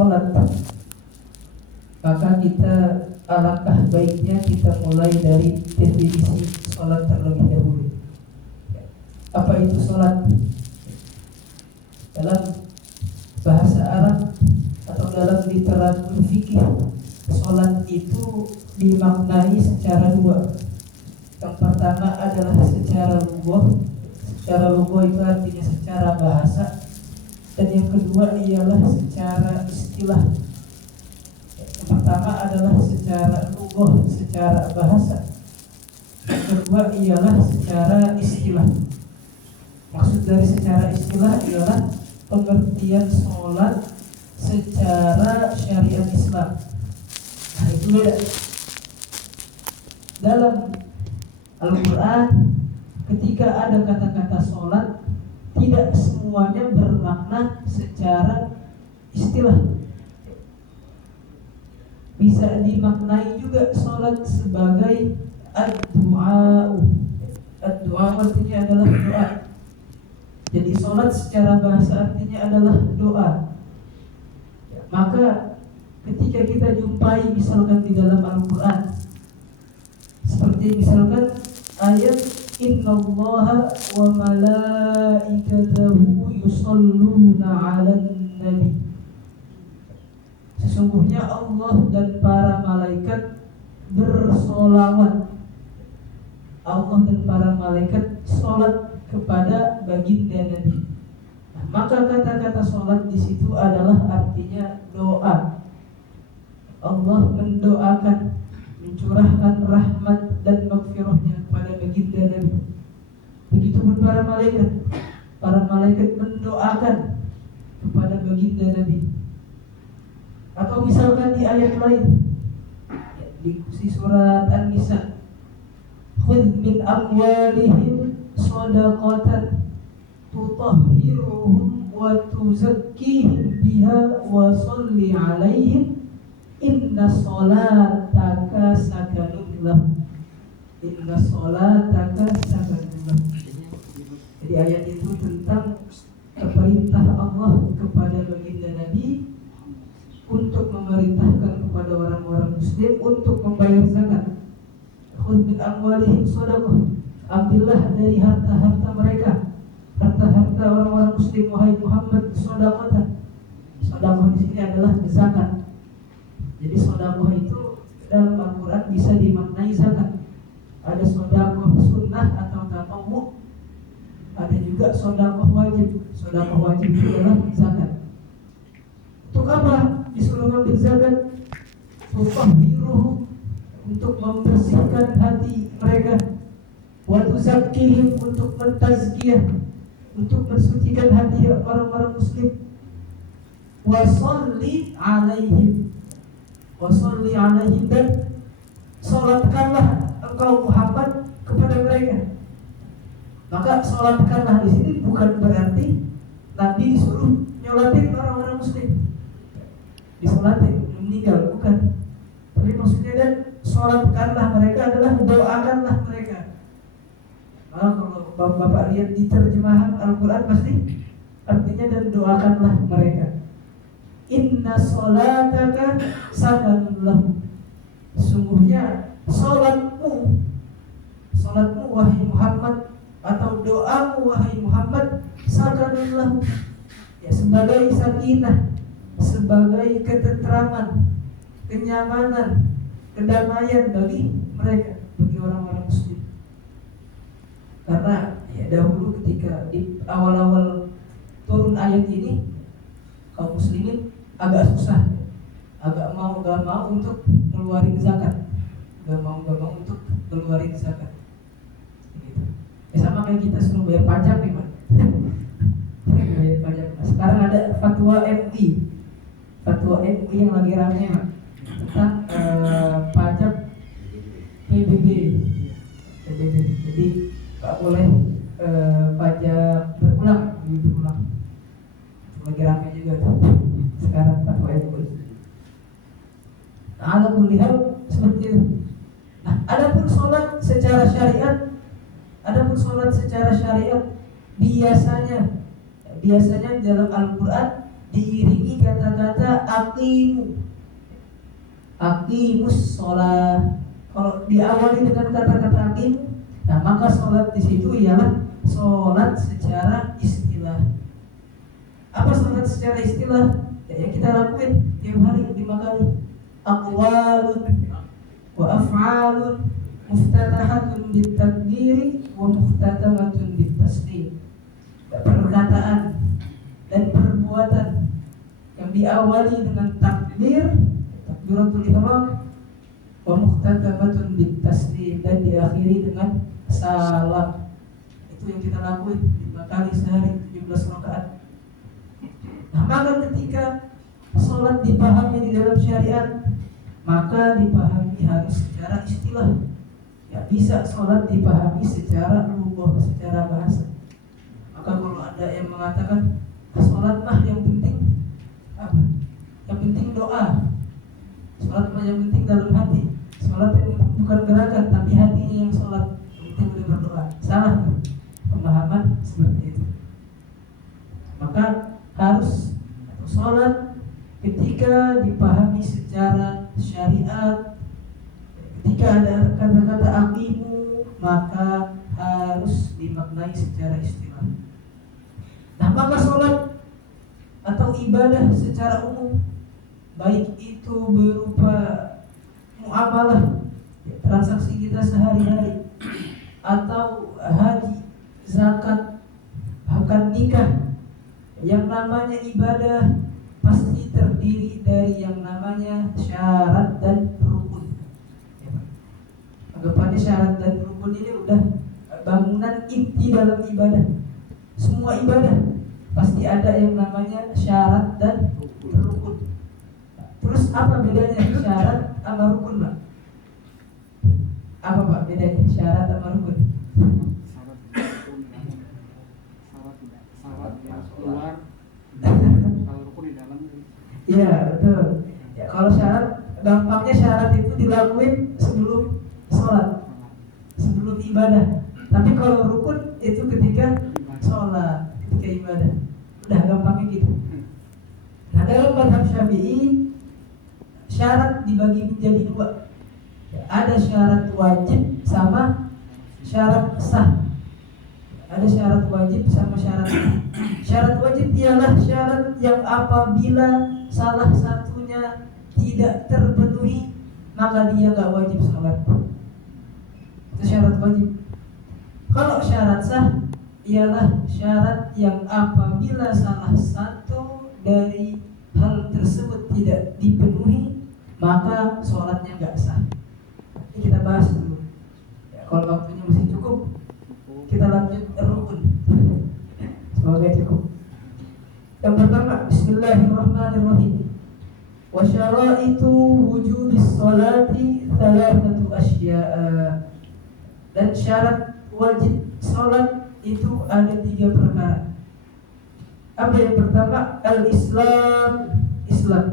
sholat, maka kita alangkah baiknya kita mulai dari definisi sholat terlebih dahulu. Apa itu sholat? Dalam bahasa Arab atau dalam literatur fikih, sholat itu dimaknai secara dua. Yang pertama adalah secara lugah. Secara lugah itu artinya secara bahasa. Dan yang kedua ialah secara istilah. Yang pertama adalah secara lugah, secara bahasa. Yang kedua ialah secara istilah. Maksud dari secara istilah ialah pengertian sholat secara syariat Islam. Nah, itu beda. Dalam Al-Quran, ketika ada kata-kata sholat, tidak semuanya bermakna secara istilah. Bisa dimaknai juga sholat sebagai ad-du'a. Ad-du'a artinya adalah doa. Jadi sholat secara bahasa artinya adalah doa. Maka ketika kita jumpai misalkan di dalam Al-Quran, seperti misalkan ayat innallaha wa malaikatahu yusholluna 'alan nabi. Sesungguhnya Allah dan para malaikat bersolawat. Allah dan para malaikat sholat kepada baginda Nabi. Nah, maka kata-kata sholat di situ adalah artinya doa. Allah mendoakan, mencurahkan rahmat dan maghfirahnya kepada baginda Nabi. Begitupun para malaikat. Para malaikat mendoakan kepada baginda Nabi. Atau misalkan di ayat lain, di surat An-Nisa, khudh min amwalihim shadaqatan tutahhiruhum wa tuzakkihim biha wa sholli 'alaihim inna sholataka sakanun lahum. Inna sholataka sakanun lahum. Jadi ayat itu tentang perintah Allah kepada baginda Nabi untuk memerintahkan kepada orang-orang muslim untuk membayar zakat. Khudh min amwalihim shadaqah. Ambillah dari harta-harta mereka, harta-harta orang-orang muslim, wahai Muhammad, shadaqatan. Shadaqah di sini adalah zakat. Jadi shadaqah itu dalam Al-Quran bisa dimaknai zakat. Ada shadaqah sunnah atau tatawwu, ada juga shadaqah wajib. Shadaqah wajib itu adalah zakat. Untuk apa disuruh ngambil zakat? Tutahhiruhum, untuk membersihkan hati mereka. Wa tuzakkihim, untuk mentazkiyah, untuk mensucikan hati orang-orang muslim. Wa sholli 'alaihim, wa sholli 'alaihim, dan salatkanlah engkau Muhammad kepada mereka. Maka salatkanlah di sini bukan berarti Nabi disuruh nyolatin orang-orang muslim, disolatin meninggal, bukan. Tapi maksudnya dan salatkanlah mereka adalah doakanlah mereka. Nah, kalau bapak lihat di terjemahan Al-Quran pasti artinya dan doakanlah mereka. Inna sholataka sakanun lahum. Sungguhnya sholatmu wahai Muhammad, atau doamu wahai Muhammad, sakanun lahum, ya, sebagai sakinah, sebagai ketentraman, kenyamanan, kedamaian bagi mereka, bagi orang-orang muslim. Karena ya dahulu ketika di awal-awal turun ayat ini, kaum muslimin agak susah, agak gak mau untuk ngeluarin zakat, gak mau untuk ngeluarin zakat. Gitu. Ya sama kayak kita suruh bayar pajak nih, Pak. Bayar pajak. Nah, sekarang ada fatwa MUI yang lagi rame, Pak, tentang pajak PBB. Jadi nggak boleh pajak berulang. Lagi rame juga tuh sekarang fatwa MUI. Nah, adapun lihat seperti itu. Nah, adapun sholat secara syariat, biasanya dalam Al-Quran diiringi kata-kata aqimus sholat. Kalau diawali dengan kata-kata aqimu, nah maka sholat di situ ialah sholat secara istilah. Apa sholat secara istilah? Ya, yang kita lakuin tiap hari 5 kali. Aqwalun wa af'alun muftatahatun bitakbiri wa muhtatamatun bitaslim. Perkataan dan perbuatan yang diawali dengan takbir, takbiratul ihram, wa muhtatamatun bitaslim, dan diakhiri dengan salam. Itu yang kita lakuin 5 kali sehari, 17 rakaat. Nah, maka ketika sholat dipahami di dalam syariat, maka dipahami harus secara istilah. Ya bisa sholat dipahami secara lughah, secara bahasa. Maka kalau ada yang mengatakan sholat mah yang penting apa? Yang penting doa. Sholat mah yang penting dalam hati. Sholat yang bukan gerakan tapi hatinya yang sholat. Yang penting udah berdoa. Salah kan? Pemahaman seperti itu. Maka harus sholat ketika dipahami secara syariat, ketika ada kata-kata aqimu, maka harus dimaknai secara istilah. Nah, maka sholat atau ibadah secara umum, baik itu berupa muamalah, transaksi kita sehari-hari, atau haji, zakat, bahkan nikah, yang namanya ibadah pasti terdiri dari yang namanya syarat dan rukun. Anggapannya syarat dan rukun ini udah bangunan inti dalam ibadah. Semua ibadah pasti ada yang namanya syarat dan rukun. Terus apa bedanya syarat sama rukun, Pak? Apa Pak bedanya syarat sama rukun? Keluar kalau rukun di dalam. Iya betul. Ya, kalau syarat, gampangnya syarat itu dilakuin sebelum sholat, sebelum ibadah. Tapi kalau rukun itu ketika sholat, ketika ibadah. Udah gampangnya gitu. Nah, dalam mazhab Syafi'i syarat dibagi menjadi 2. Ya, ada syarat wajib sama syarat sah. Ada syarat wajib sama syarat sah. Syarat wajib ialah syarat yang apabila salah satunya tidak terpenuhi maka dia nggak wajib sholat. Itu syarat wajib. Kalau syarat sah ialah syarat yang apabila salah satu dari hal tersebut tidak dipenuhi maka sholatnya nggak sah. Ini kita bahas dulu. Ya, kalau waktunya masih cukup, kita lanjut rukun. Semoga cukup. Yang pertama, bismillahirrahmanirrahim. Wa syara'itu wujubis sholati thalathatu asya'a. Dan syarat wajib sholat itu ada 3 perkara. Apa yang pertama? Al-Islam, Islam.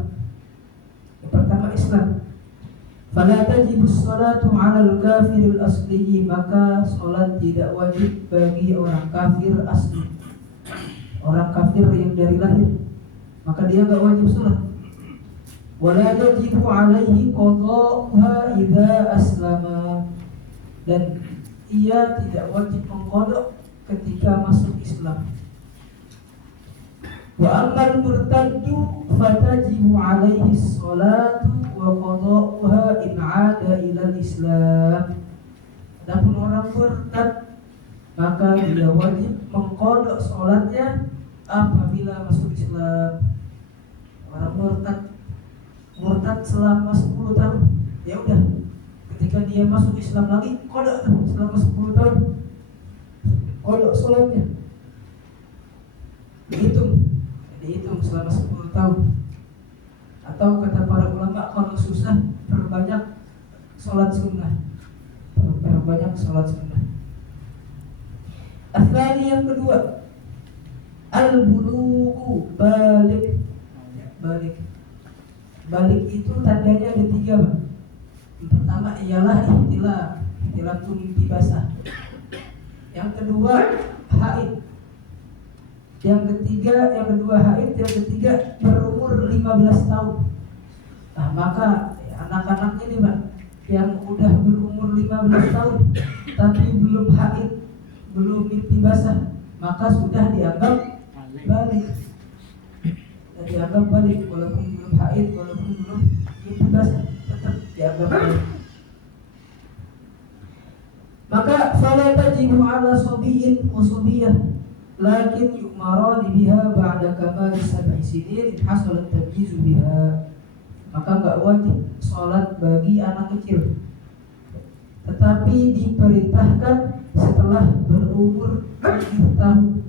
Yang pertama Islam. Fala tajibus sholatu 'alal kafiril asli, maka sholat tidak wajib bagi orang kafir asli. Orang kafir yang dari lahir, maka dia enggak wajib sholat. Wala yajibu 'alaihi qada'uha idza aslama, dan ia tidak wajib mengqada ketika masuk Islam. Wa ammal murtaddu fatajibu 'alaihi sholatu wa qada'uha in 'ada ila Islam. Adapun orang murtad, maka dia wajib mengqada sholatnya apabila masuk Islam. Orang murtad selama 10 tahun, ya udah, ketika dia masuk Islam lagi qada selama 10 tahun, qada sholatnya dihitung selama 10 tahun. Atau kata para ulama, kalau susah perbanyak sholat sunnah, perbanyak sholat sunnah. Asali yang kedua, al-bulughu, balik. Balik itu tandanya ada 3, Bang. Yang pertama ialah ihtilam itu mimpi basah. Yang kedua haid. Yang kedua haid, yang ketiga berumur 15 tahun. Nah, maka anak-anaknya nih Pak yang udah berumur 15 tahun tapi belum haid, belum mimpi basah, maka sudah dianggap balik. Dan dianggap balik walaupun belum haid, walaupun belum mimpi basah, tetap dianggap balik. Maka fala tajibu ala sabiyyin wa sabiyyah lakin yu'marani biha ba'da kamali 7 sinin hasalat tamyizu biha. Maka enggak wajib sholat bagi anak kecil, tetapi diperintahkan setelah berumur 7 tahun.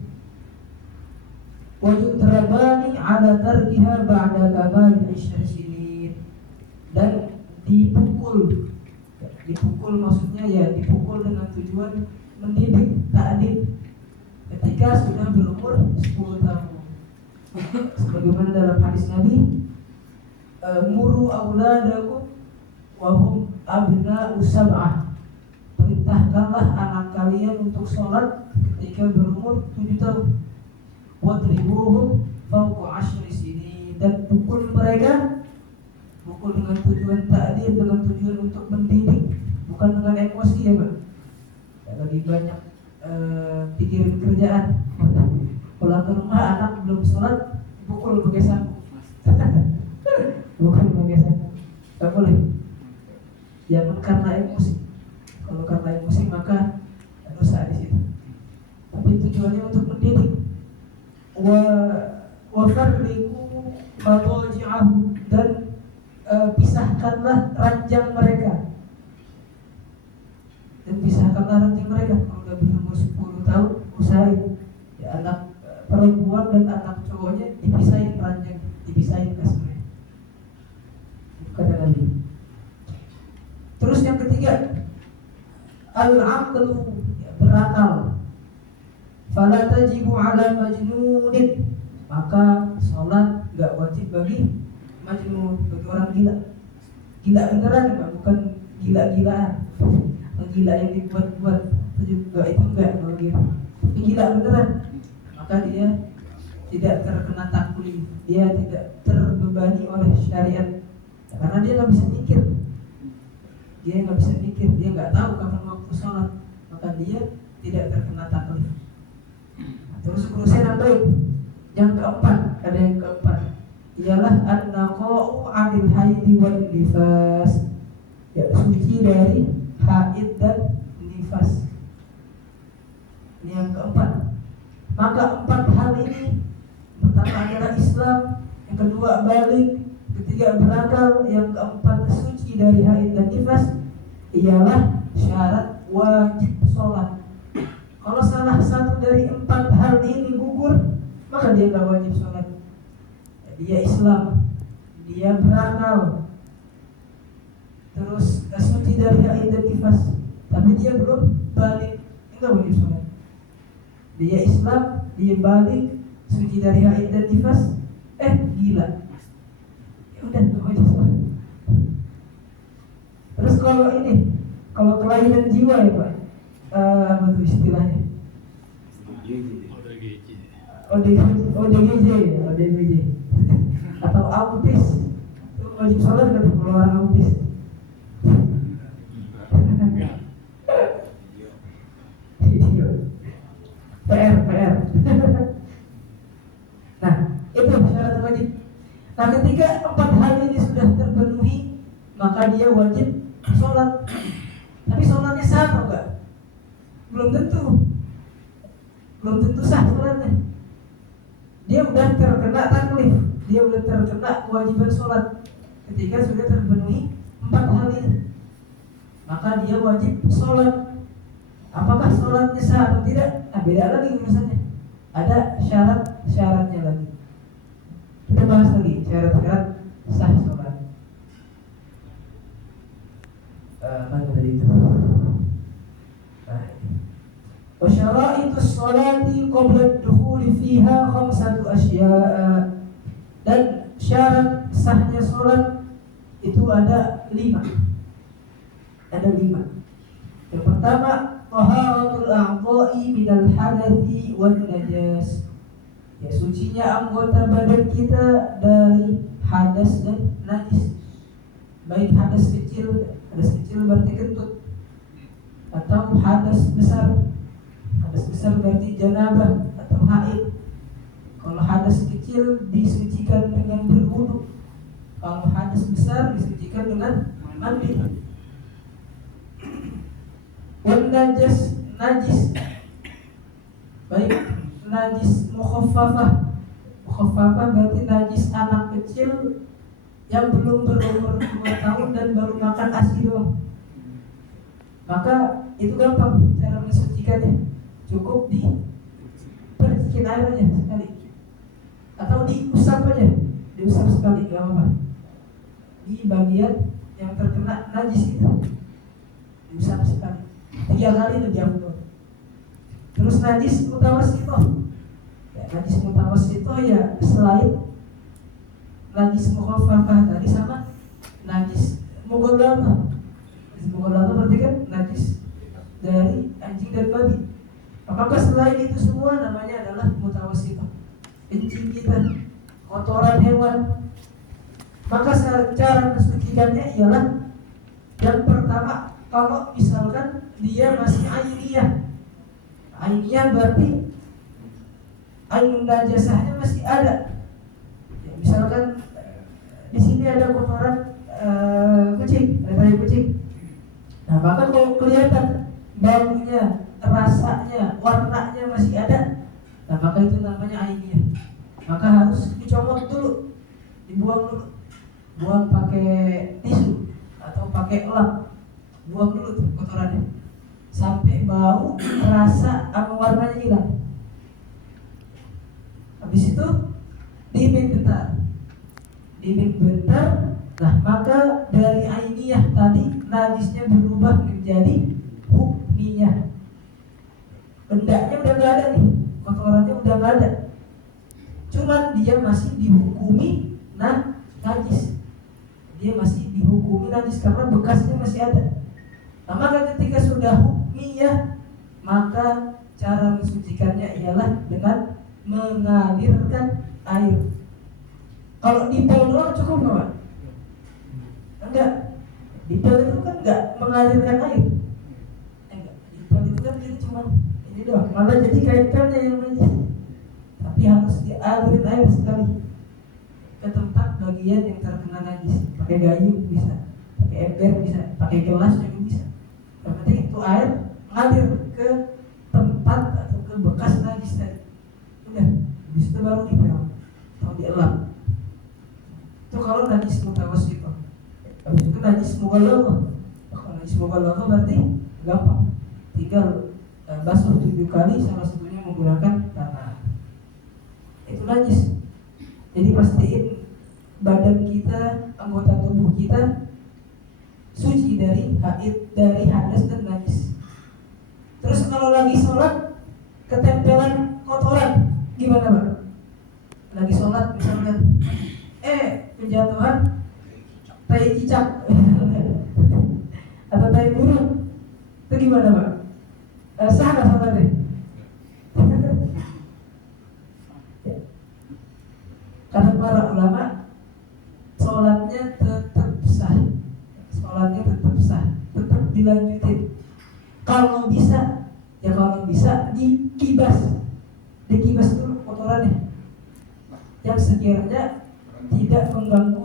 Wa yudrabani ala tarkiha ba'da kamali 10 sinin, dan dipukul. Dipukul maksudnya ya dipukul dengan tujuan mendidik, ta'dib, ketika sudah berumur 10 tahun. Sebagaimana dalam hadis Nabi, muru auladakum wa hum abna'u sab'ah. Perintahkanlah anak kalian untuk sholat ketika berumur 7 tahun. Wadribuhum fawqa 10 sinin, dan pukul mereka. Pukul dengan tujuan ta'dib, dengan tujuan untuk mendidik, bukan dengan emosi ya Pak. Ya, lagi banyak pikirin kerjaan, pulang ke rumah anak belum sholat, pukul pakai sapu. Bukan pakai sapu, tak boleh. Jangan karena emosi. Kalau karena emosi maka dosa di situ. Tapi tujuannya untuk mendidik. Wa farriqu madaji'ahum, dan pisahkanlah ranjang mereka. Dan pisahkanlah ranjang mereka. Kalau udah berumur 10 tahun, usahain ya anak perempuan dan anak cowoknya dipisahin ranjang, dipisahin kasurnya. Kata Nabi. Terus yang ketiga, al-aqlu, ya, berakal. Fala tajibu ala majnunin, maka sholat gak wajib bagi majnun, bagi orang gila. Gila beneran Pak, bukan gila-gilaan. Gila yang dibuat-buat itu juga, itu enggak kalau gitu. Tapi gila beneran, maka dia tidak terkena taklif, dia tidak terbebani oleh syariat, karena dia nggak bisa mikir. Dia nggak bisa mikir, dia nggak tahu kapan waktu sholat, maka dia tidak terkena taklif. Terus urusan yang baik. Yang keempat, ada yang keempat, ialah an-naqa'u 'anil haidi wal nifas, ya, suci dari haid dan nifas. Ini yang keempat. Maka 4 hal ini, pertama adalah Islam, yang kedua balik, ketiga berakal, yang keempat suci dari haid dan nifas, ialah syarat wajib sholat. Kalau salah satu dari 4 hal ini gugur, maka dia gak wajib sholat. Dia Islam, dia berakal, terus suci dari haid dan nifas, tapi dia belum balik, enggak wajib sholat. Dia Islam, dia balik, suci dari haid dan nifas, gila, ya udah enggak wajib sholat. Terus kalau ini, kalau kelainan jiwa ya Pak, apa tuh istilahnya? ODGJ atau autis, itu wajib sholat nggak tuh kalau orang autis? PR. Nah, itu syarat wajib. Nah, ketika 4 hal ini sudah terpenuhi, maka dia wajib sholat. Tapi sholatnya sah atau enggak? Belum tentu sah sholatnya. Dia udah terkena taklif, dia udah terkena kewajiban sholat ketika sudah terpenuhi 4 hal ini, maka dia wajib sholat. Apakah sholatnya sah atau tidak? Nah, beda lagi urusannya. Ada syarat-syaratnya lagi. Kita bahas lagi syarat-syarat sah sholat. Mana tadi itu? Wa syara'itus sholati qabla ad-dukhuli fiha 5 asya'. Dan syarat sahnya sholat itu ada 5. Ada 5. Yang pertama, taharatul a'dha'i minal hadathi wan najas. Ya, sucinya anggota badan kita dari hadas dan najis. baik hadas kecil berarti kentut, atau hadas besar berarti janabah atau haid. Kalau hadas kecil disucikan dengan berwudu, kalau hadas besar disucikan dengan mandi. Wan najis baik najis mukhaffafah berarti najis anak kecil yang belum berumur 2 tahun dan baru makan ASI doang. Maka itu gampang cara mensucikannya, cukup dipercikin air aja sekali, atau diusap sekali, gak apa-apa. Di bagian yang terkena najis itu diusap sekali, 3 kali lebih afdal. Terus najis mutawassithah. Najis mutawassithah ya selain najis mukhaffafah tadi sama najis mughalladhah. Najis mughalladhah berarti kan najis dari anjing dan babi. Apakah selain itu semua namanya adalah mutawassithah? Kencing kita, kotoran hewan. Maka cara mensucikannya ialah yang pertama, kalau misalkan dia masih ainiyah berarti ainun najasahnya masih ada. Ya, misalkan di sini ada kotoran kucing, ada tai kucing. Nah, maka kalau kelihatan baunya, rasanya, warnanya masih ada, nah maka itu namanya ainiyah. Maka harus dicomot dulu, dibuang dulu, buang pakai tisu atau pakai lap, buang dulu tuh kotorannya sampai bau, rasa, sama warnanya hilang. Habis itu dibimbing bentar. Nah, maka dari ainiyah tadi najisnya berubah menjadi hukmiyah. Bendanya udah gak ada nih, kotorannya udah gak ada, cuman dia masih dihukumi najis. Dia masih dihukumi najis karena bekasnya masih ada. Nah, maka ketika sudah hukmiyah, maka cara mensucikannya ialah dengan mengalirkan air. Kalau dipel doang cukup nggak? Enggak. Dipel itu kan enggak mengalirkan air. Enggak. Dipel itu kan jadi cuma ini doang. Malah jadi kain-kainnya yang najis. Tapi harus dialirin air sekali ke tempat bagian yang terkena najis. Pakai gayung bisa, pakai ember bisa, pakai gelas juga bisa. Yang penting itu air ngalir ke tempat atau ke bekas najis tadi. Udah, habis itu baru dipel atau dielap. Itu kalau najis mutawassithah. Habis itu najis mughalladhah. Kalau najis mughalladhah berarti gampang, tinggal basuh 7 kali, salah satunya menggunakan tanah. Itu najis. Jadi pastiin badan kita, anggota tubuh kita suci dari haid, dari hadas dan najis. Terus kalau lagi sholat ketempelan kotoran, gimana Pak? Lagi sholat misalkan kejatuhan tai cicak atau tai burung, itu gimana Pak? Sah nggak sholatnya? Karena para ulama sholatnya tetap sah, tetap dilanjutin. Kalau bisa dikibas dulu kotorannya yang sekiranya tidak mengganggu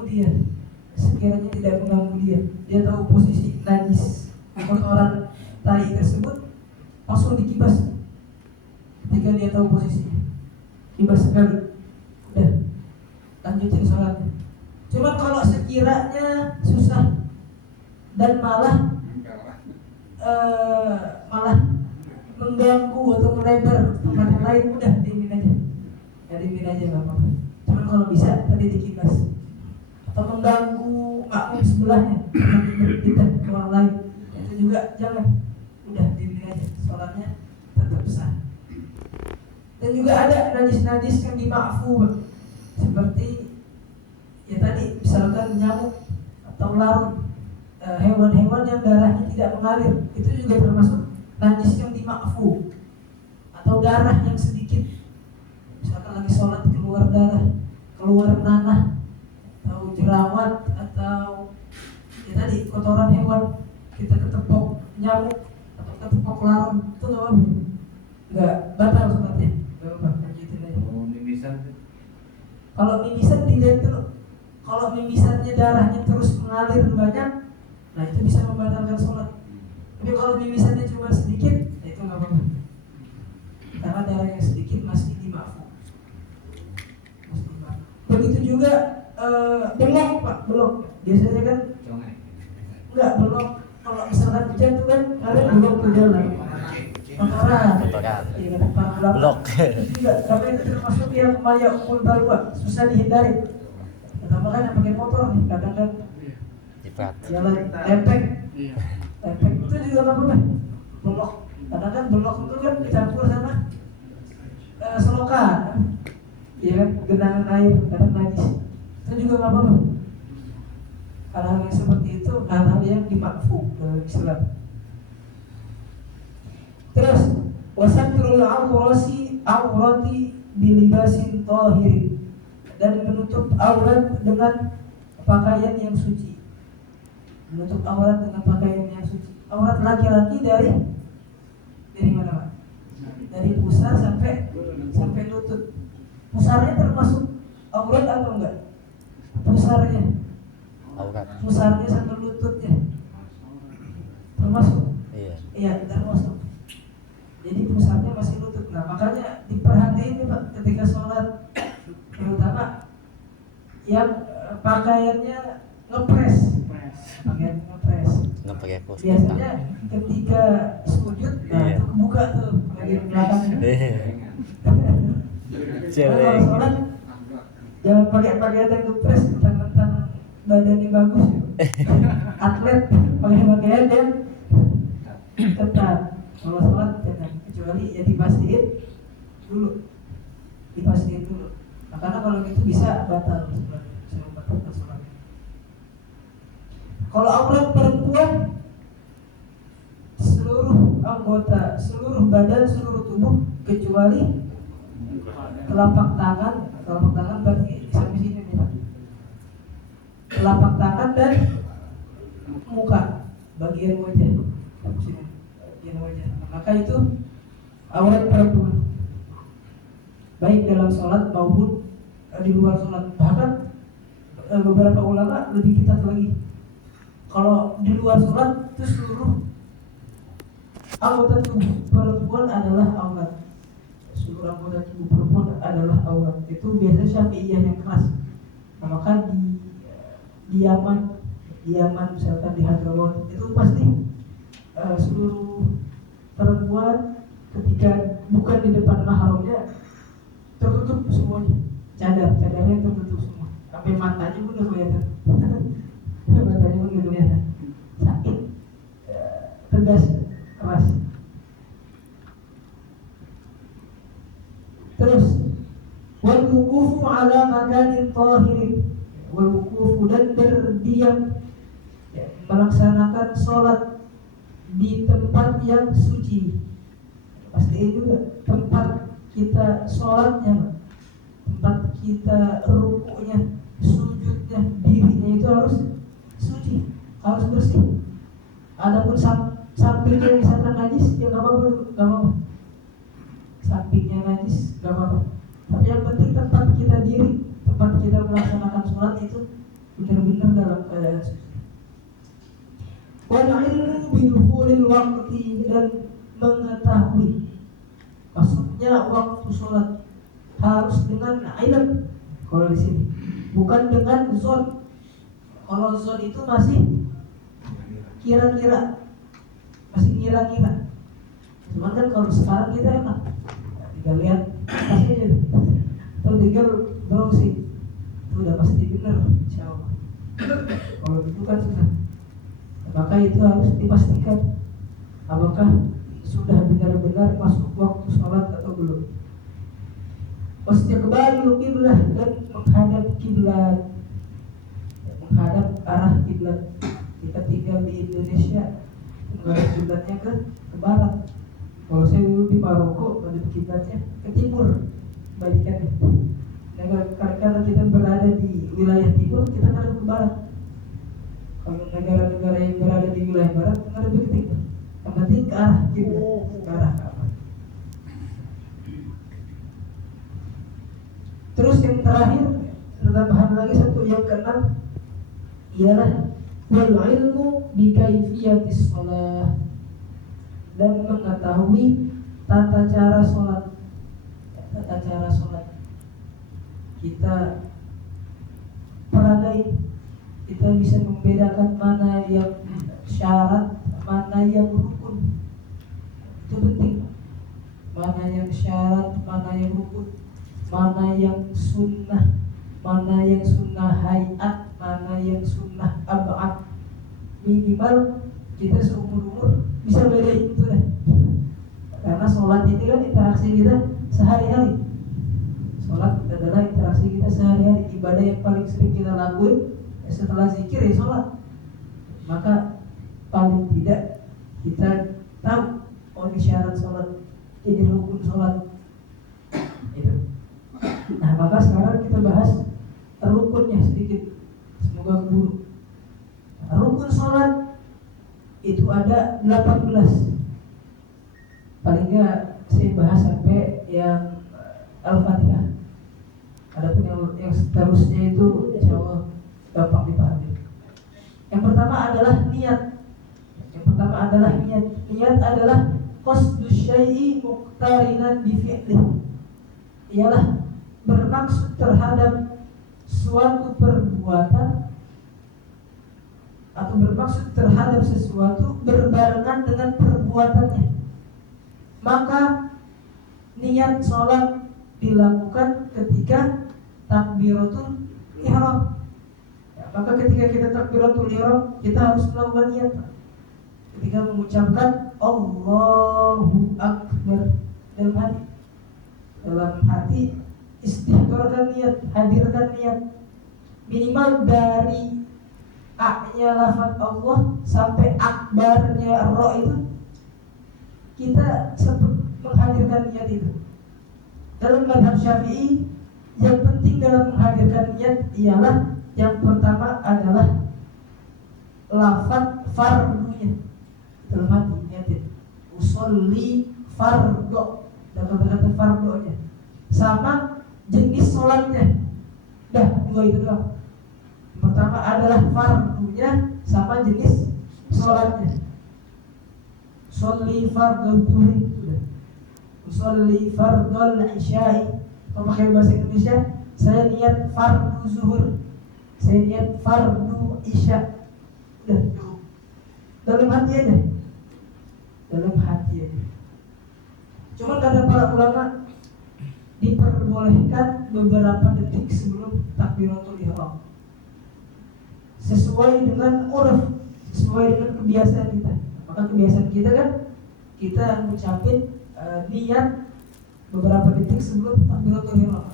dia. Dia tahu posisi najis kotoran tai tersebut, langsung dikibas. Ketika dia tahu posisinya, kibas sekali, udah lanjutin sholatnya. Cuma kalau sekiranya susah dan malah mengganggu atau melebar tempat yang lain, udah diemin aja nggak apa-apa. Cuman kalau bisa tadi dikibas, atau mengganggu makmum sebelahnya kita ke orang lain, itu juga jangan, udah diemin aja, sholatnya tetap sah. Dan juga ada najis-najis yang dima'fu, seperti ya tadi misalkan nyamuk atau larut, hewan-hewan yang darahnya tidak mengalir, itu juga termasuk najis yang dima'fu. Atau darah yang sedikit, misalkan lagi sholat keluar darah, keluar nanah atau jerawat atau kotoran hewan, kita ketepok nyamuk atau ketepok larang, itu nggak apa-apa, nggak batal sholatnya, nggak apa-apa, lanjutin aja. Mimisan. Kalau mimisan dilihat dulu, kalau mimisannya darahnya terus mengalir banyak, nah itu bisa membatalkan sholat. Tapi kalau mimisannya cuma sedikit, ya itu nggak apa-apa, karena darahnya sedikit masih dimaafkan. Begitu juga belok Pak, belok. Biasanya kan enggak belok. Kalau misalkan hujan tuh kan kalian belok ke jalan. Kotoran. Iya, Blok. Juga karena itu termasuk yang maya umur baru, susah dihindari. Pertama kan yang pakai motor nih, kadang kan Cepat. jalan lempeng. Iya. Lempeng itu juga nggak apa-apa. Belok. Kadang kan belok itu kan dicampur sama selokan. Ya kan, genangan air, kadang najis, itu juga nggak apa-apa. Hal-hal yang seperti itu hal-hal yang dimakfu dalam Islam. Terus wasatrul aurati bilibasin tahirin, dan menutup aurat dengan pakaian yang suci. Menutup aurat dengan pakaian yang suci. Aurat laki-laki dari mana Pak? Dari pusar sampai lutut. Pusarnya termasuk aurat atau enggak? Pusarnya. Aurat. Pusarnya sampai lututnya. Termasuk. Iya. Iya, termasuk. Jadi pusarnya masih lutut. Nah, makanya diperhatiin nih Pak ketika sholat, terutama yang pakaiannya ngepres. Pakaian ngepres. Nggak pakai kos. Biasanya ketika sujud, nah Iya. itu kebuka tuh bagian belakangnya. Cewek. Kalau sholat jangan pakai pakaian yang ngepres, tentang badannya bagus ya. Atlet pakai pakaian yang ketat. Kalau sholat jangan, kecuali ya dipastiin dulu. Nah, karena kalau gitu bisa batal sholat. Kalau aurat perempuan, seluruh anggota, seluruh badan, seluruh tubuh kecuali telapak tangan berarti sampai sini nih Pak. Telapak tangan dan muka, bagian wajah, sini, bagian wajah. Maka itu aurat perempuan, baik dalam sholat maupun di luar sholat. Bahkan beberapa ulama lebih ketat lagi. Kalau di luar sholat itu seluruh anggota tubuh perempuan adalah aurat. Seluruh anggota tubuh perempuan adalah aurat. Itu biasanya Syafi'iyah yang keras. Nah, maka di Yaman misalkan di Hadramaut itu pasti seluruh perempuan ketika bukan di depan mahramnya tertutup semuanya. Cadarnya tertutup semua. Sampai matanya pun udah kelihatan. Matanya pun udah kelihatan. Sakit, tegas, keras. Terus wal wuqufu ala makanin tahirin, wal wuqufu, dan berdiam, ya, melaksanakan sholat di tempat yang suci. Pastiin juga tempat kita sholatnya, tempat kita rukuknya, sujudnya, dirinya itu harus suci, harus bersih. Adapun sampingnya misalkan najis, ya nggak apa-apa. Sampingnya najis, gak apa-apa. Tapi yang penting tempat kita diri, tempat kita melaksanakan sholat itu benar-benar dalam keadaan suci. Wal ilmu bidukhulil waqti, dan mengetahui maksudnya waktu sholat harus dengan ilm. Kalau di sini bukan dengan zon. Kalau zon itu masih kira-kira, masih ngira-ngira. Cuman kan kalau sekarang kita enak, tinggal lihat pasti aja, atau tinggal browsing, itu udah pasti benar, insyaallah. Kalau itu kan susah. Maka itu harus dipastikan apakah sudah benar-benar masuk waktu sholat atau belum. Istiqbalul qiblah, dan menghadap kiblat, menghadap arah kiblat. Kita tinggal di Indonesia, menghadap kiblatnya ke barat. Kalau saya dulu di Maroko, menghadap kiblatnya ke timur, balikannya. Dan karena kita berada di wilayah timur, kita menghadap ke barat. Kalau negara-negara yang berada di wilayah barat nggak ada begitu. Yang penting ke arah kiblat, ke arah Ka'bah. Terus yang terakhir, tambahan lagi satu yang keenam ialah wal ilmu bi kaifiyatis shalah, dan mengetahui tata cara sholat. Tata cara sholat kita peradai, kita bisa membedakan mana yang syarat, mana yang rukun. Itu penting. Mana yang syarat, mana yang rukun, mana yang sunnah, mana yang sunnah hayat, mana yang sunnah ab'ad. Minimal kita seumur-umur bisa bedain itu deh. Karena sholat itu kan interaksi kita sehari-hari. Sholat adalah interaksi kita sehari-hari. Ibadah yang paling sering kita lakuin setelah zikir ya sholat. Maka paling tidak kita tahu, oh ini syarat sholat, ini rukun sholat. Itu. Nah maka sekarang kita bahas rukunnya sedikit. Semoga keburu. Rukun sholat itu ada 18. Paling enggak saya bahas sampai yang Al-Fatihah. Adapun yang seterusnya itu insyaallah gampang dipahami. Yang pertama adalah niat. Niat adalah qasdu syai'i muqtarinan bi fi'lih. Ialah bermaksud terhadap suatu perbuatan atau bermaksud terhadap sesuatu berbarengan dengan perbuatannya. Maka niat sholat dilakukan ketika takbiratul ihram. Ya, maka ketika kita takbiratul ihram, kita harus melakukan niat. Ketika mengucapkan Allahu Akbar dalam hati istighfarkan niat, hadirkan niat. Minimal dari A-nya lafaz Allah sampai akbarnya Ra itu kita menghadirkan niat itu. Dalam mazhab Syafi'i, yang penting dalam menghadirkan niat ialah yang pertama adalah lafaz fardunya. Dalam hati niatin usolli fardo, dan kata-kata fardonya sama jenis sholatnya. Dah dua itu doang. Pertama adalah fardunya sama jenis sholatnya. Sholli fardhu dhuhri, sholli fardhu isya'i. Kalau pakai bahasa Indonesia, saya niat fardu zuhur, saya niat fardu isya. Udah cukup. Dalam hati aja. Cuma kata para ulama, diperbolehkan beberapa detik sebelum takbiratul ihram, sesuai dengan uruf, sesuai dengan kebiasaan kita. Maka kebiasaan kita kan kita ngucapin niat beberapa detik sebelum takbiratul ihram.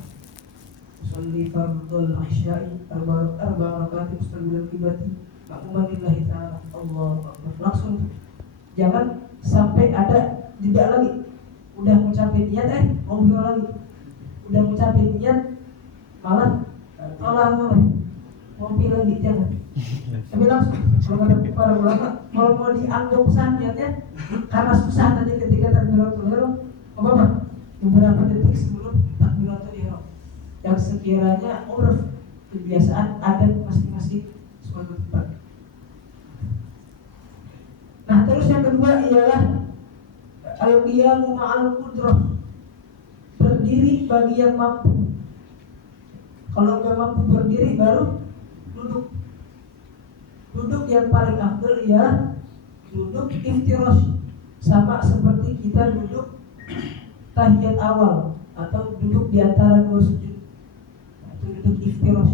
Sholli fardhul isya'i arba'a rakaat mustaqbilal qiblati ma'muman lillahi ta'ala Allahu akbar. Langsung, jangan sampai ada jeda lagi. Udah ngucapin niat ngobrol lagi. Udah ngucapin niat malah ngopi lagi, jangan. Tapi langsung, kalau kata para ulama, kalau mau dianggap sah niatnya karena susah tadi ketika takbiratul ihram, apa beberapa detik sebelum takbiratul ihram, yang sekiranya uruf, kebiasaan adat masing-masing suatu tempat. Nah terus yang kedua ialah al-qiyamu ma'al qudrah, berdiri bagi yang mampu. Kalau nggak mampu berdiri baru duduk. Duduk yang paling afdal ialah duduk iftirash, sama seperti kita duduk tahiyat awal atau duduk di antara dua sujud. Nah, itu duduk iftirash.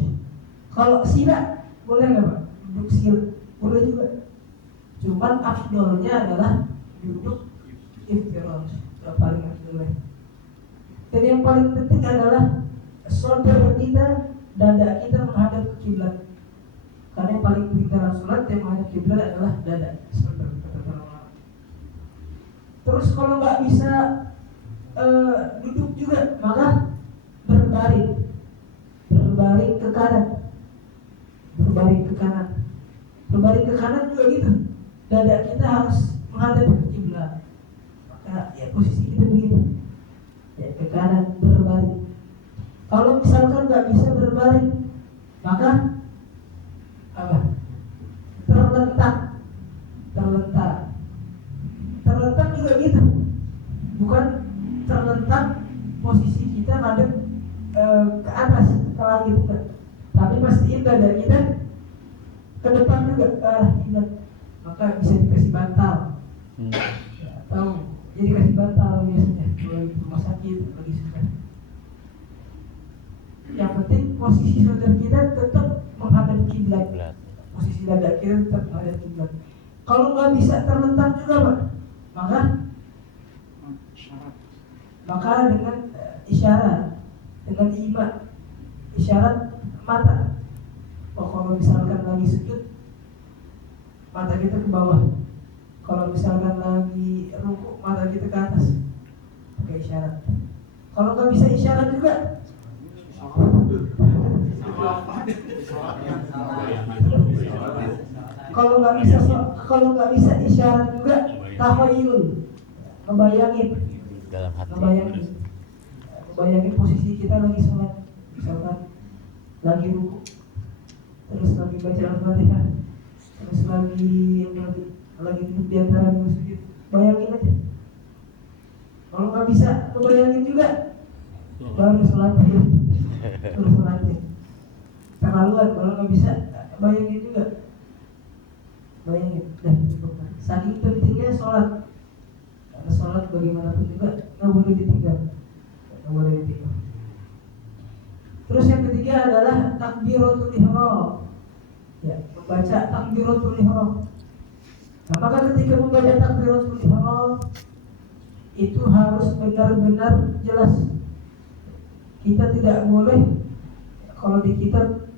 Kalau sila boleh nggak Pak? Duduk sila boleh juga. Cuman afdalnya adalah duduk iftirash, yang paling afdal. Dan yang paling penting adalah saudara kita, dada kita menghadap ke kiblat. Karena yang paling penting dalam sholat yang menghadap kiblat adalah dada, saudara kata para ulama. Terus kalau nggak bisa duduk juga, maka berbaring ke kanan, Berbalik ke kanan juga gitu. Dada kita harus menghadap ke kiblat. Maka ya posisi kita begini. Ya ke kanan berbalik. Kalau misalkan nggak bisa berbalik, maka apa? Terletak juga gitu. Bukan terletak posisi kita ngadep ke atas ke langit, tapi pastiin dada kita ke depan juga ke arah kiblat. Maka bisa dikasih bantal ya, atau jadi kasih bantal biasanya kalau di rumah sakit lagi susah. Yang penting posisi saudara kita tetap menghadap kiblat. Posisi dada kita tetap menghadap kiblat. Kalau nggak bisa terletak juga Pak, maka dengan isyarat, dengan isyarat mata. Oh, kalau misalkan lagi sujud, mata kita ke bawah. Kalau misalkan lagi rukuk, mata kita ke atas. Pakai isyarat. Kalau nggak bisa isyarat juga, kalau nggak bisa isyarat juga, takhayul, ngebayangin dalam hati. Ngebayangin posisi kita lagi sholat, misalkan lagi rukuk, terus lagi baca Al-Fatihah, terus lagi duduk di antara dua sujud, bayangin aja. Kalau nggak bisa ngebayangin juga, baru sholatnya, terus sholatnya. Terlaluan kalau nggak bisa bayangin juga, bayangin. Dan saking pentingnya sholat, karena sholat bagaimanapun juga nggak boleh ditinggal, nggak boleh ditinggal. Terus yang ketiga adalah takbiratul ihram. Ya, membaca takbiratul ihram. Nah, maka ketika membaca takbiratul ihram itu harus benar-benar jelas. Kita tidak boleh, kalau di kitab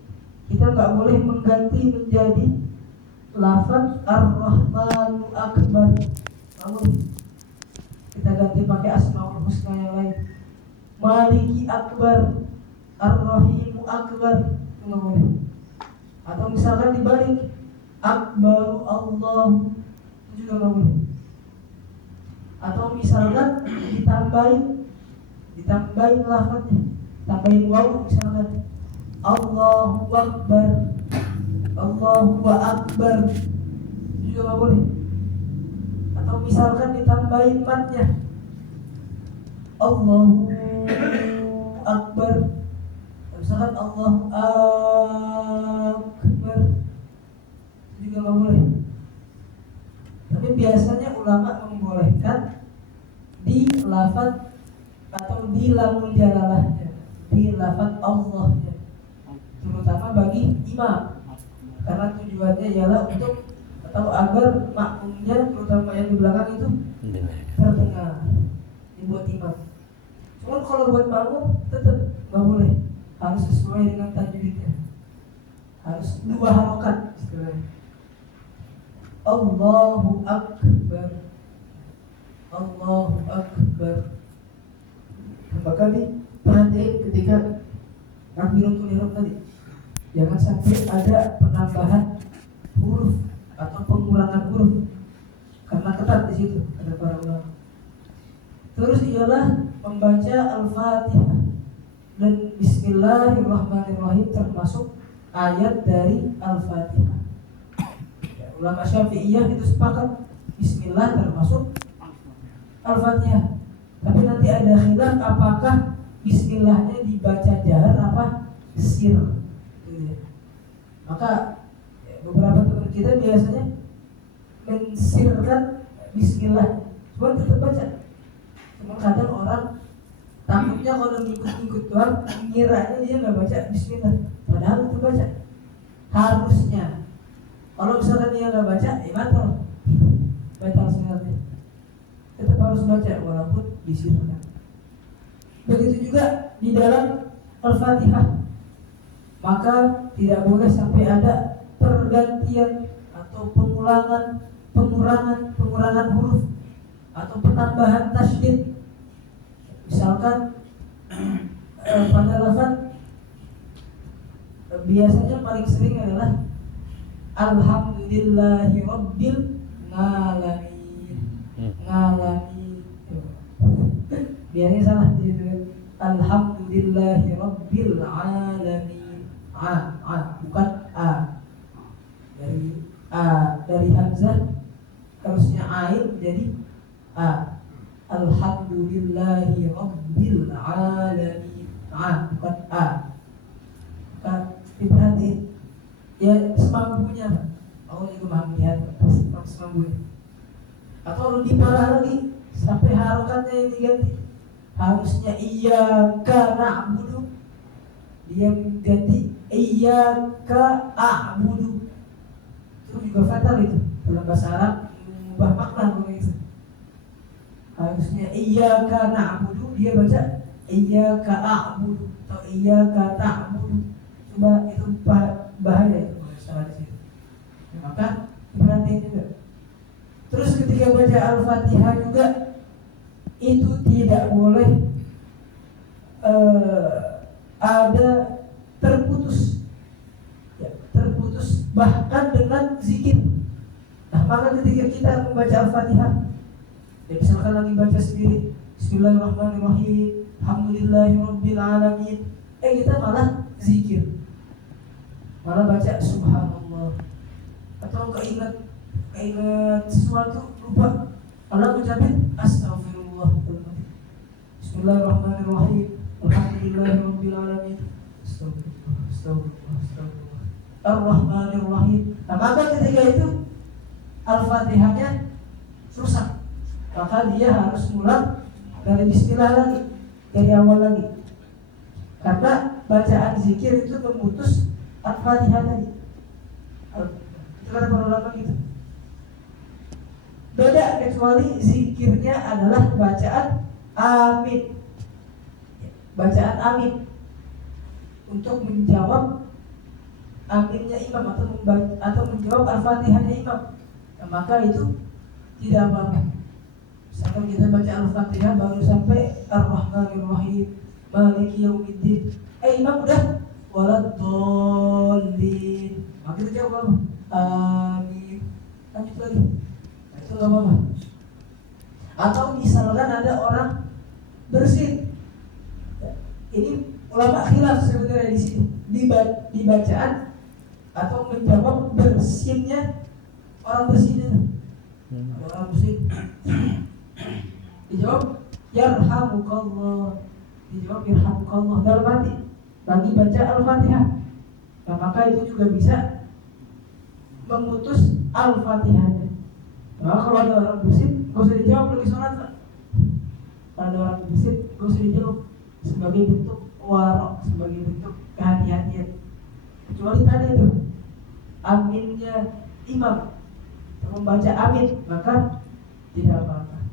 kita nggak boleh mengganti menjadi lafaz Ar-Rahmanu Akbar. Namun kita ganti pakai Asmaul Husna yang lain. Maliki Akbar, Ar-Rahimu Akbar, itu nggak boleh. Atau misalkan dibalik, Akbaru Allah, itu juga nggak boleh. Atau misalkan ditambahin lafaznya, tambahin waw misalkan, Allahu Akbar, Allahu Akbar, itu juga nggak boleh. Atau misalkan ditambahin matnya, Allahu Akbar, misalkan Allahu Akbar, itu juga nggak boleh. Tapi biasanya ulama membolehkan di lafaz atau di lamul jalalahnya, di lafaz Allahnya, terutama bagi imam, karena tujuannya ialah untuk atau agar makmumnya, terutama yang di belakang itu terdengar, dibuat imam. Cuman kalau buat makmum tetap nggak boleh, harus sesuai dengan tajwidnya, harus 2 harokat istilahnya. Allahu Akbar, Allahu Akbar. Maka diperhatiin ketika takbiratul ihram tadi, jangan sampai ada penambahan huruf atau pengurangan huruf, karena ketat di situ ada para ulama. Terus ialah membaca Al-Fatihah dan Bismillahirrahmanirrahim termasuk ayat dari Al-Fatihah. Ya, ulama Syafi'iyah itu sepakat Bismillah termasuk Al-Fatihah. Tapi nanti ada khilaf apakah Bismillahnya dibaca jahar apa sir. Maka beberapa teman kita biasanya mensirkan Bismillah, cuma tetap baca. Cuma kadang orang takutnya kalau ngikut-ngikut doang, ngiranya dia nggak baca Bismillah, padahal itu baca. Harusnya kalau misalkan dia nggak baca, batal sunatnya. Tetap harus baca walaupun disirkan. Begitu juga di dalam Al-Fatihah, maka tidak boleh sampai ada pergantian atau pengurangan huruf atau penambahan tasydid. Misalkan pada lafaz biasanya paling sering adalah Alhamdulillahi Rabbil Ngalamin. Ngalamin. Biasanya salah gitu. Alhamdulillahi Rabbil Alamin. Bukan A. Dari hamzah harusnya ain jadi A. Alhamdulillahi Rabbil Alamin. Bukan A. Bukan diperhatiin. Ya semampunya, Allah juga maha melihat semampunya. Atau lebih parah lagi, sampai harokatnya yang diganti. Harusnya iyyaka na'budu, dia ganti iyyaka a'budu. Itu juga fatal itu. Dalam bahasa Arab mengubah makna begitu. Harusnya iyyaka na'budu, dia baca iyyaka a'budu atau iyyaka ta'budu. Coba itu bahaya itu kalau salah di situ. Maka diperhatiin juga. Terus ketika baca Al-Fatihah juga itu tidak boleh ada terputus, ya, terputus bahkan dengan zikir. Nah, maka ketika kita membaca Al-Fatihah, ya misalkan lagi baca sendiri, Bismillahirrahmanirrahim, Alhamdulillahirabbil alamin, kita malah zikir, malah baca Subhanallah, atau keinget sesuatu lupa, malah mengucapin Astagfirullah. Bismillahirrahmanirrahim, Alhamdulillahirabbil alamin, Astagfirullah, Ar-Rahmanirrahim. Nah, maka ketika itu Al-Fatihahnya rusak, maka dia harus mulai dari bismillah lagi, dari awal lagi, karena bacaan zikir itu memutus Al-Fatihah tadi. Itu kata para ulama gitu. Beda kecuali zikirnya adalah bacaan amin. Bacaan amin untuk menjawab aminnya imam atau menjawab Al-Fatihahnya imam. Nah, maka itu tidak apa-apa. Misalkan kita baca Al-Fatihah baru sampai Ar-Rahmanirrahim, Maliki Yaumiddin, imam udah waladdallin, maka kita jawab apa? Amin. Lanjut lagi. Nah, itu gak apa-apa. Atau misalkan ada orang bersin, ini ulama khilaf sebenarnya di sini di bacaan atau menjawab bersinnya orang bersin itu. Ada orang bersin, dijawab yarhamukallah, dijawab yarhamukallah dalam hati lagi baca Al-Fatihah. Nah, maka itu juga bisa memutus Al-Fatihahnya. Nah, kalau ada orang bersin, gak usah dijawab lagi sholat. Kalau ada orang bersin, gak usah dijawab, sebagai bentuk warok, sebagai bentuk kehati-hatian. Kecuali tadi itu aminnya imam membaca amin, maka tidak apa-apa.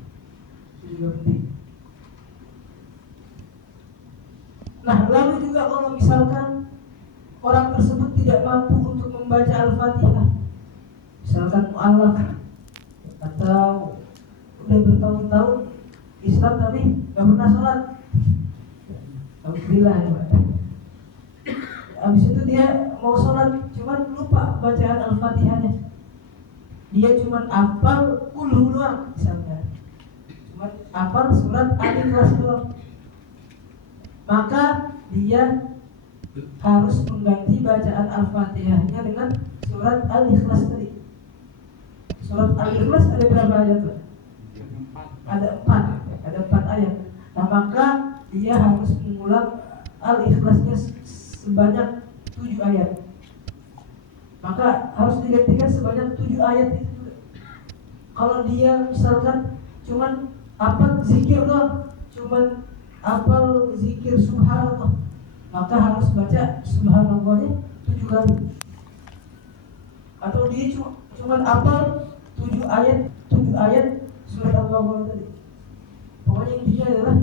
Itu juga penting. Nah, lalu juga kalau misalkan orang tersebut tidak mampu untuk membaca Al-Fatihah, misalkan mu'alaf atau udah bertahun-tahun Islam tapi gak pernah sholat, alhamdulillah ya Pak. Habis itu dia mau sholat cuman lupa bacaan Al-Fatihahnya, dia cuman hafal ulu doang misalnya, cuman hafal surat Al-Ikhlas doang, maka dia harus mengganti bacaan Al-Fatihahnya dengan surat Al-Ikhlas tadi. Surat Al-Ikhlas ada berapa ayat? Ada 4 ayat. Nah, maka dia harus mengulang Al-Ikhlasnya sebanyak 7 ayat. Maka harus digantikan sebanyak 7 ayat itu juga. Kalau dia misalkan cuman hafal zikir doang, cuman hafal zikir subhanallah, maka harus baca subhanallahnya 7 kali. Atau dia cuman hafal 7 ayat surat Al-Baqarah tadi. Pokoknya intinya adalah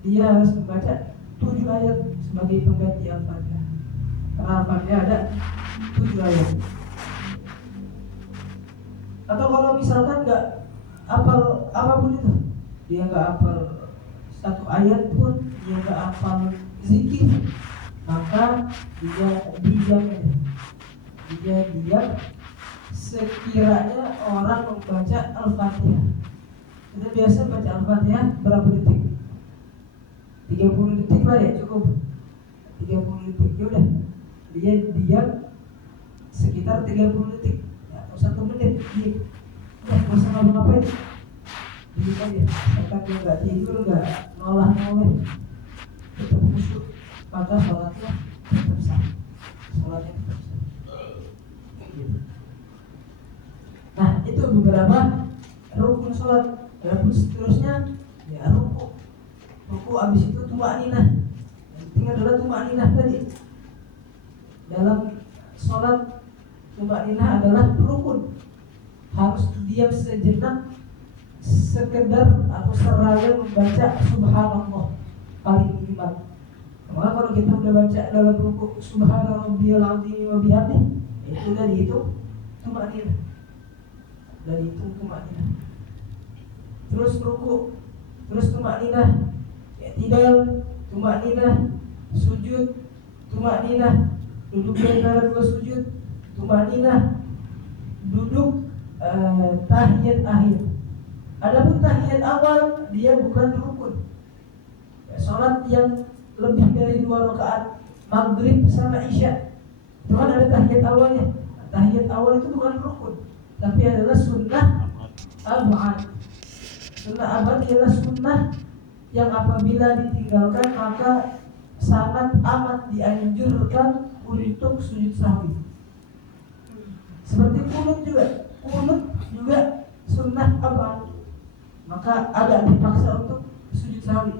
dia harus membaca 7 ayat sebagai pengganti Al-Fatihah. Karena Al-Fatihah ada 7 ayat. Atau kalau misalkan nggak hafal apapun itu, dia nggak hafal 1 ayat pun, dia nggak hafal zikir, maka dia diam sekiranya orang membaca Al-Fatihah. Kita biasa baca Al-Fatihah berapa detik? 30 detik lah ya, cukup 30 detik. Ya udah, dia diam sekitar 30 detik ya, atau 1 menit. Dia nggak usah ngapa-ngapain, diam aja. Misalkan dia nggak tidur, nggak noleh, tetap khusyuk, maka sholatnya tetap sah. Sholatnya tetap sah. Nah, itu beberapa rukun sholat. Dan seterusnya ya ruku abis itu tumakninah. Yang penting adalah tumakninah tadi. Dalam sholat tumakninah adalah rukun. Harus diam sejenak, sekedar atau seraya membaca subhanallah paling minimal. Maka kalau kita udah baca dalam ruku subhanarabbiyal azim wa bihamdihi, itu udah dihitung tumakninah. Udah dihitung tumakninah. Terus ruku, terus tumakninah, i'tidal, tumakninah, sujud, tumakninah, duduk di antara 2 sujud, tumakninah, duduk tahiyat akhir. Adapun tahiyat awal dia bukan rukun. Salat yang lebih dari 2 rakaat maghrib sama isya, itu kan ada tahiyat awalnya. Tahiyat awal itu bukan rukun, tapi adalah sunnah abad. Sunnah abad ialah sunnah yang apabila ditinggalkan maka sangat amat dianjurkan untuk sujud sahwi. Seperti kunut juga sunnah abad, maka agak dipaksa untuk sujud sahwi.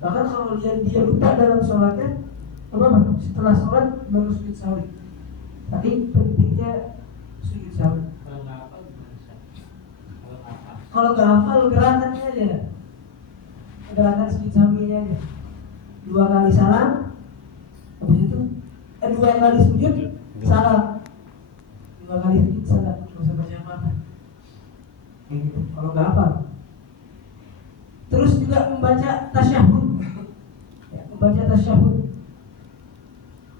Bahkan kalau dia lupa dalam sholatnya, setelah sholat baru sujud sahwi. Tapi pentingnya sujud sahwi. Kalau nggak hafal gerakannya aja, gerakan sujud sahwinya aja. 2 kali salam, habis itu 2 kali sujud salam, 2 kali sujud salam, nggak usah baca apa-apa. Kayak gitu. Kalau nggak hafal. Terus juga membaca tasyahud, membaca tasyahud.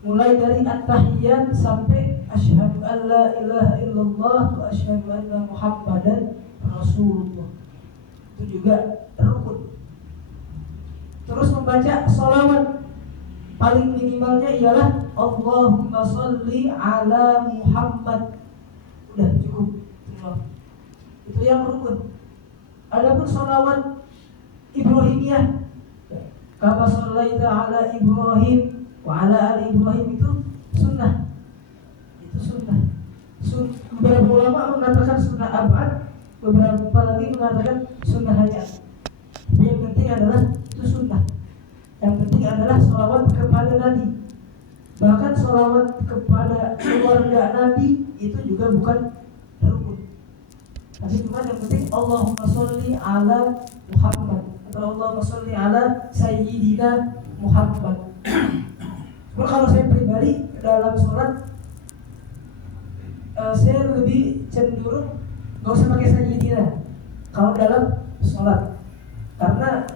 Mulai dari at-tahiyyat sampai asyhadu an la ilaha illallah wa asyhadu anna muhammadan Rasulullah. Itu juga rukun. Terus membaca sholawat, paling minimalnya ialah Allahumma sholli ala Muhammad. Udah cukup. Itu yang rukun. Adapun sholawat Ibrahimiyah, kama shallaita ala Ibrahim wa ala ali Ibrahim, itu sunnah. Itu sunnah. Beberapa ulama mengatakan sunnah abad, beberapa lagi mengatakan sunnah hayat. Yang penting adalah itu sunnah. Yang penting adalah sholawat kepada Nabi. Bahkan sholawat kepada keluarga Nabi itu juga bukan rukun. Tapi cuma yang penting Allahumma sholli ala Muhammad atau Allahumma sholli ala Sayyidina Muhammad. Cuma kalau saya pribadi dalam sholat, saya lebih cenderung nggak usah pakai Sayyidina kalau dalam sholat, karena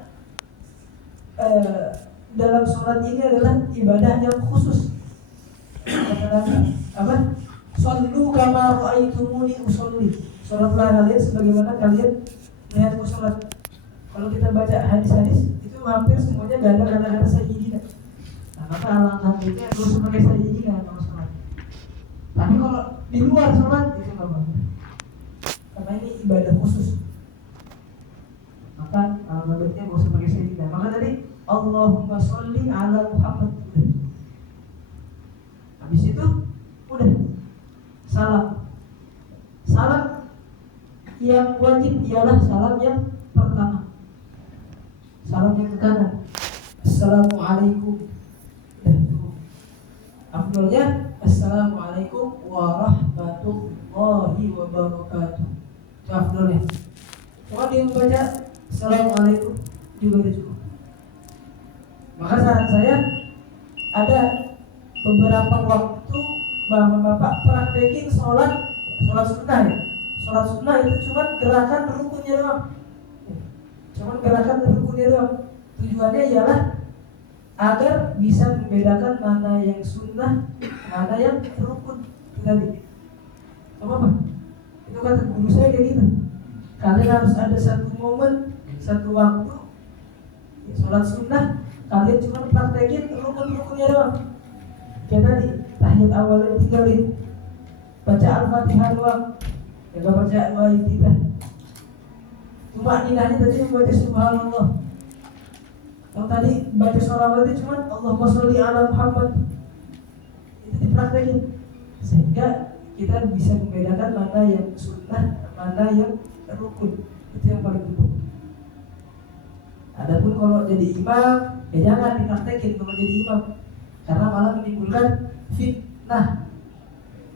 dalam sholat ini adalah ibadah yang khusus. Kata Nabi apa? Shollu kama ra'aitumuni usolli. Sholatlah kalian sebagaimana kalian melihatku sholat. Kalau kita baca hadis-hadis itu hampir semuanya gak ada kata-kata sayyidina. Nah, maka alangkah baiknya harus pakai sayyidina kalau sholat. Tapi kalau di luar sholat itu nggak apa-apa, karena ini ibadah khusus. Maka alangkah baiknya nggak usah pakai sayyidina. Maka tadi Allahumma sholli ala Muhammad. Habis itu udah salam. Salam yang wajib ialah salam yang pertama, salam yang ke kanan. Assalamualaikum. Afdalnya Assalamualaikum warahmatullahi wabarakatuh. Itu afdalnya. Kalau dia membaca Assalamualaikum juga udah cukup. Maka saran saya, ada beberapa waktu bapak-bapak praktekin sholat sunnah ya. Sholat sunnah itu cuma gerakan rukunnya doang. Tujuannya ialah agar bisa membedakan mana yang sunnah, mana yang rukun. Tadi apa? kata guru saya kayak gitu. Kalian harus ada satu momen, satu waktu ya, sholat sunnah, kalian cuma praktekin rukun-rukunnya doang. Kayak tadi, tahiyat awalnya tinggalin, baca Al-Fatihah doang, ya gak baca doa iftitah. Cuma ninahnya tadi membaca subhanallah. Yang tadi baca sholawat itu cuma Allahumma sholli ala Muhammad. Itu dipraktekin sehingga kita bisa membedakan mana yang sunnah, mana yang rukun. Itu yang paling penting. Adapun kalau jadi imam, ya jangan dipraktekin kalau jadi imam, karena malah menimbulkan fitnah.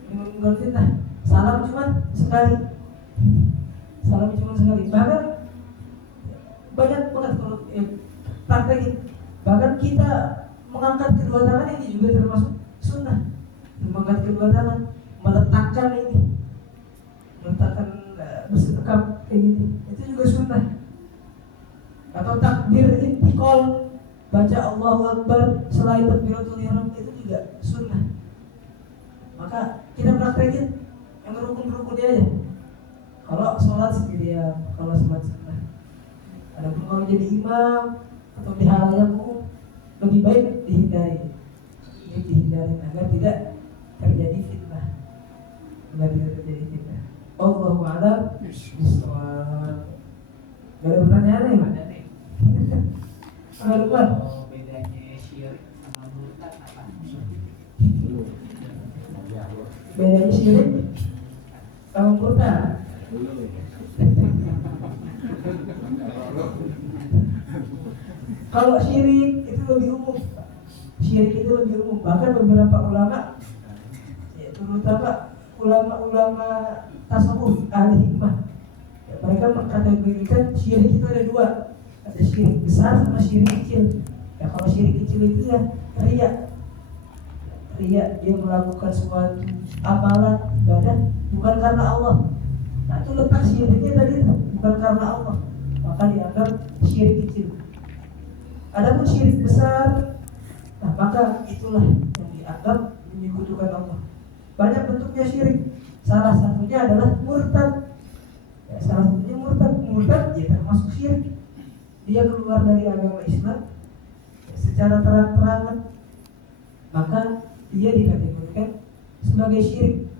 Menimbulkan fitnah. Salam cuma sekali. Salam cuma sekali. Bahkan banyak banget kalau praktekin. Bahkan kita mengangkat kedua tangan ini juga termasuk sunnah. Mengangkat kedua tangan, meletakkan bersedekap kayak gini, itu juga sunnah. Atau takbir intiqal, baca Allahu Akbar selain takbiratul ihram, itu juga sunnah. Maka kita praktekin yang rukun-rukunnya aja. Kalau sholat sendirian, kalau sholat sunnah. Adapun kalau jadi imam atau di halayak umum, lebih baik dihindari. Ini dihindari agar tidak terjadi fitnah. Agar tidak terjadi fitnah. Allahu a'lam bishawab. Gak ada pertanyaan ya, Pak? Ada lupa? Bedanya syirik sama murtad apa? Bedanya syirik sama murtad. Kalau syirik itu lebih umum. Syirik itu lebih umum. Bahkan beberapa ulama, ya, terutama ulama-ulama tasawuf, ahli hikmah, ya, mereka mengkategorikan syirik itu ada dua. Ada syirik besar sama syirik kecil. Ya kalau syirik kecil itu ya riya. Riya, dia melakukan suatu amalan ibadah bukan karena Allah. Nah itu letak syiriknya tadi, bukan karena Allah, maka dianggap syirik kecil. Adapun syirik besar, nah maka itulah yang dianggap menyekutukan Allah. Banyak bentuknya syirik. Salah satunya adalah murtad. Ya, salah satunya murtad. Murtad ya termasuk syirik. Dia keluar dari agama Islam ya, secara terang-terangan, maka dia dikategorikan sebagai syirik.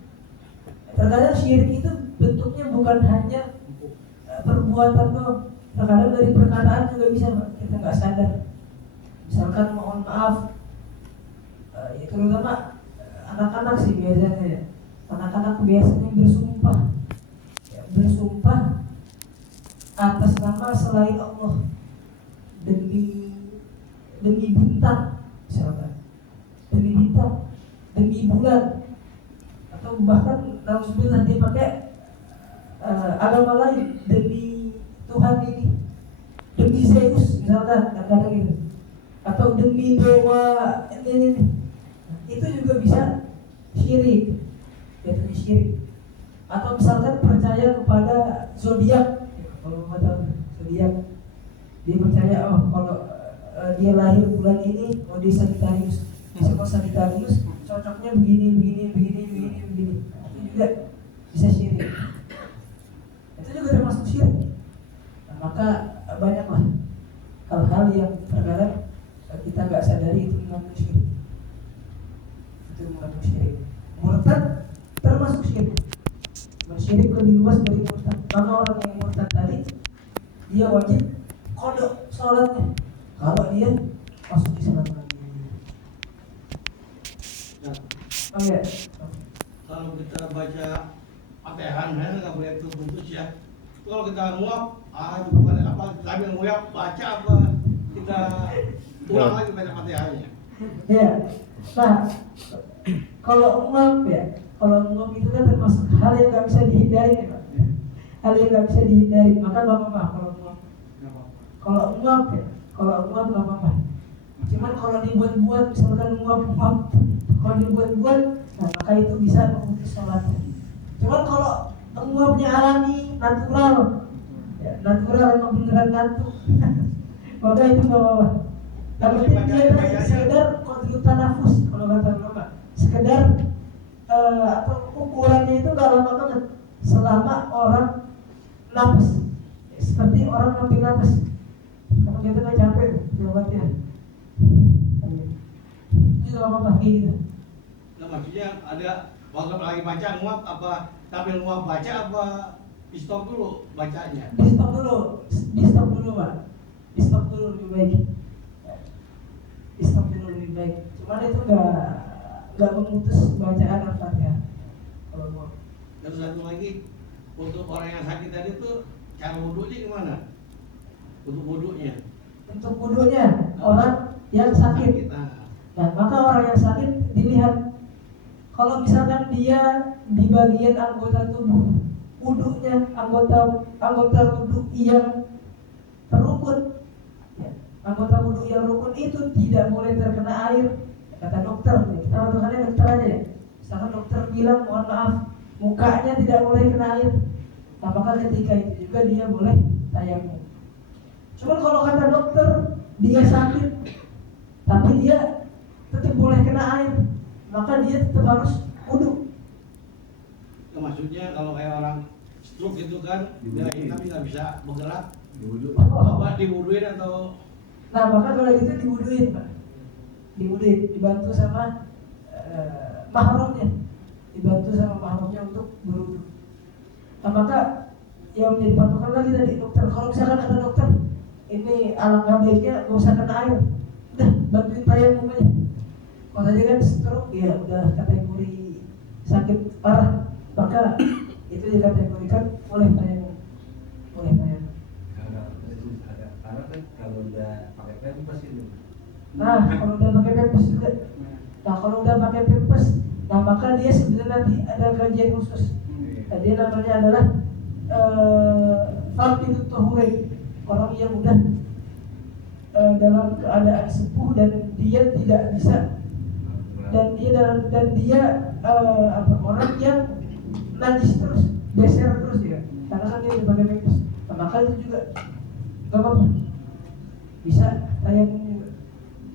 Terkadang syirik itu bentuknya bukan hanya perbuatan doang. Terkadang dari perkataan juga bisa, kita nggak sadar. Misalkan mohon maaf, ya terutama anak-anak sih biasanya ya. Anak-anak biasanya bersumpah, ya, bersumpah atas nama selain Allah, demi bintang, misalkan demi bintang, demi bulan, atau bahkan nauzubillah dia pakai agama lain, demi Tuhan ini, demi Zeus misalkan, kadang-kadang gitu, atau demi dewa ini. Itu juga bisa syirik, jatuhnya syirik. Atau misalkan percaya kepada zodiak, kalau nggak tahu zodiak, dia percaya kalau dia lahir bulan ini, dia Sagittarius, kalau Sagittarius cocoknya begini. Itu juga bisa syirik. Itu juga termasuk syirik. Nah, maka banyaklah hal-hal yang terkadang kita nggak sadari itu mengandung syirik. Itu mengandung syirik. Murtad termasuk syirik. Syirik lebih luas dari murtad. Maka orang yang murtad tadi, dia wajib qada sholatnya kalau dia masuk Islam lagi. Oh ya. Kalau kita baca Fatihah, nggak boleh putus ya. Kalau kita nguap, bukan apa sambil nguap baca apa kita ulang lagi baca Fatihahnya. Ya. Nah, kalau nguap itu kan termasuk hal yang nggak bisa dihindari, ya, Pak. Hal yang nggak bisa dihindari, maka nggak apa-apa kalau nguap. Kalau nguap nggak apa-apa. Cuman kalau dibuat-buat, misalkan nguap, kalau dibuat-buat, nah maka itu bisa memutus sholatnya. Cuman kalau nguapnya alami, natural, ya, natural emang beneran ngantuk, maka itu nggak apa-apa. Tapi dia sekedar kontributan nafus, kalau kata ulama, sekedar atau ukurannya itu nggak lama banget, selama orang napas, seperti orang ngambil napas. Kalau kita nggak capek, jawabannya itu nggak apa-apa gitu. Nah, maksudnya ada waktu lagi baca nguap apa sambil nguap baca apa di stop dulu bacanya? Di stop dulu Pak, di stop dulu lebih baik, di stop dulu lebih baik. Cuman itu nggak memutus bacaan Al-Fatihah kalau mau. Dan satu lagi untuk orang yang sakit tadi tuh cara wudhunya gimana? Untuk wudhunya? Untuk wudhunya orang yang sakit. Nah, maka orang yang sakit dilihat. Kalau misalkan dia di bagian anggota tubuh wudhunya anggota wudhu yang rukun, ya, anggota wudhu yang rukun itu tidak boleh terkena air, kata dokter. Kita maksudnya dokter aja ya. Misalkan dokter bilang mohon maaf mukanya tidak boleh kena air, nah maka ketika itu juga dia boleh tayamum. Cuman kalau kata dokter dia sakit tapi dia tetap boleh kena air, maka dia tetap harus wudhu. Nah, maksudnya kalau kayak orang stroke itu kan dia tapi nggak bisa bergerak, apa diwuduin atau? Nah maka kalau gitu diwuduin Pak, dibantu sama mahramnya, untuk berwudu. Nah maka yang menjadi patokan lagi tadi dokter, kalau misalkan ada dokter ini alangkah baiknya gak usah kena air, udah bantuin tayamum aja. Kalau tadi kan stroke ya udah kategori sakit parah, maka itu dikategorikan oleh tayamum. Karena kan kalau udah pakai pempes itu. Nah kalau udah pakai pempes juga. Nah kalau udah pakai pempes, nah maka dia sebenarnya nanti ada kajian khusus. Nah, dia namanya adalah Farditut Tuhurain, orang yang udah dalam keadaan sepuh dan dia tidak bisa, dan dia orang yang najis terus, beser terus ya, karena kan dia pakai pempes. Nah, maka itu juga gak apa-apa, bisa tayamum juga,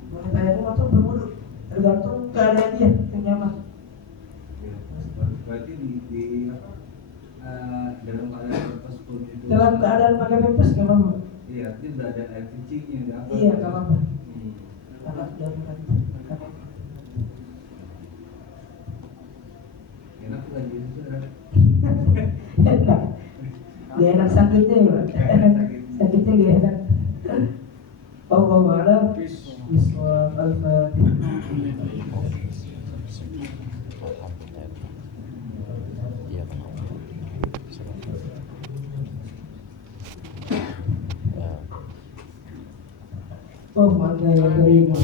boleh tayamum atau berwudu, tergantung keadaan dia yang nyaman. Berarti di apa? Dalam keadaan pempes pun itu. Dalam keadaan pakai pempes gak apa-apa. Iya, itu udah ada air kencingnya di apa? Iya, gak apa-apa. Karena darurat. enak tuh lagi itu kan. Enak. Gak enak sakitnya ya, Pak. Sakitnya gak enak. Wallahu a'lam bishawab. Al-Fatihah. Iya, paham. Oh, mana ya karim, ya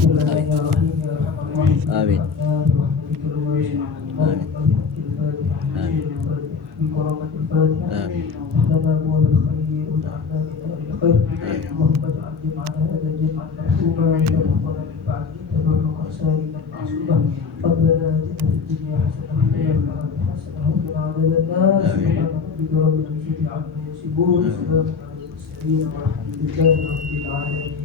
rahim, ya rahman. Amin. بكرامة الفاتحة لنا هو بالخير وجعلنا من أهل الخير. اللهم اجعل جمعنا هذا جمعا مرحوما وتفرقنا من بعده تفرقا سالما معصوما. ربنا آتنا في الدنيا حسنة وفي الآخرة حسنة وقنا عذاب النار. سبحان ربك رب العزة عما يصفون، وسلام على المرسلين والحمد لله رب العالمين.